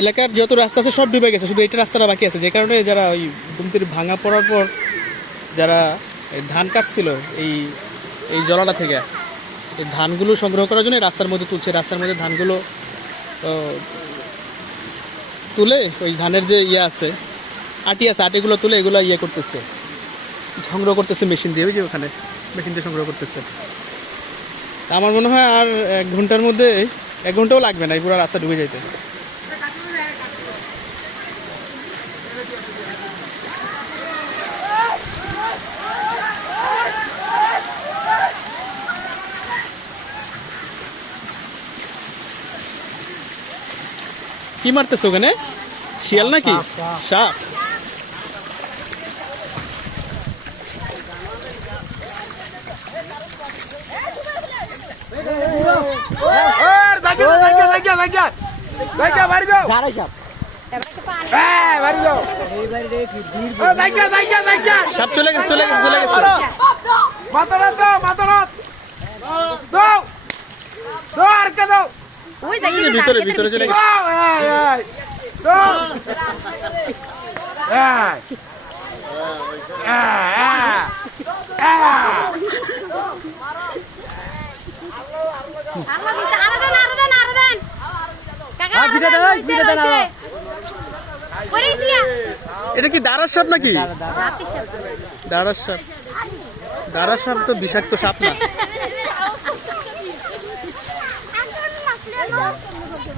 এলাকার যত রাস্তা আছে সব ডুবে গেছে, শুধু এটা রাস্তাটা বাকি আছে। যে কারণে যারা ওই গুমতির ভাঙা পড়ার পর যারা ধান কাটছিল, এই এই জলাটা থেকে, এই ধানগুলো সংগ্রহ করার জন্য রাস্তার মধ্যে তুলছে। রাস্তার মধ্যে ধানগুলো তুলে ওই ধানের যে ইয়ে আছে, আটি আছে, আটিগুলো তুলে এগুলো ইয়ে করতেছে। সংগ্রহ করতেছে মেশিন দিয়ে, ওই যে ওখানে মেশিন দিয়ে সংগ্রহ করতেছে। আমার মনে হয় আর এক ঘণ্টার মধ্যে, এক ঘন্টাও লাগবে না এই পুরো রাস্তা ডুবে যেতে কি মারতেছে ওখানে? শিয়াল নাকি? সাপ সাপ। চলে গেছে চলে চলে আরও দেন আরও দেন রইছে রইছে করিস গিয়া এটা কি দাঁড়ার সাপ নাকি? দাঁড়ার সাপ। দাঁড়ার সাপ তো বিষাক্ত সাপ না।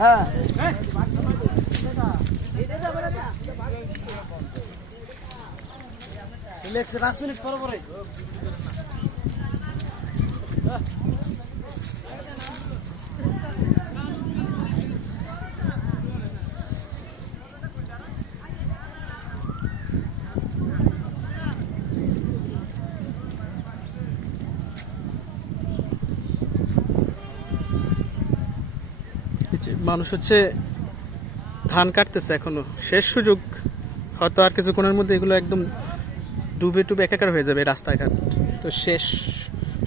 হ্যাঁ এটা পাঁচ মিনিট পরে পরে মানুষ হচ্ছে ধান কাটতেছে এখনও। শেষ সুযোগ। হয়তো আর কিছুক্ষণের মধ্যে এগুলো একদম ডুবে টুবে একাকার হয়ে যাবে রাস্তাঘাট। তো শেষ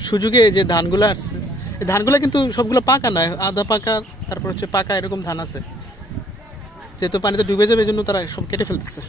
সুযোগে যে ধানগুলো আসছে, এই ধানগুলো কিন্তু সবগুলো পাকা নয়, আধা পাকা, তারপর হচ্ছে পাকা এরকম ধান আছে। যেহেতু পানিতে ডুবে যাবে, এই জন্য তারা সব কেটে ফেলতেছে।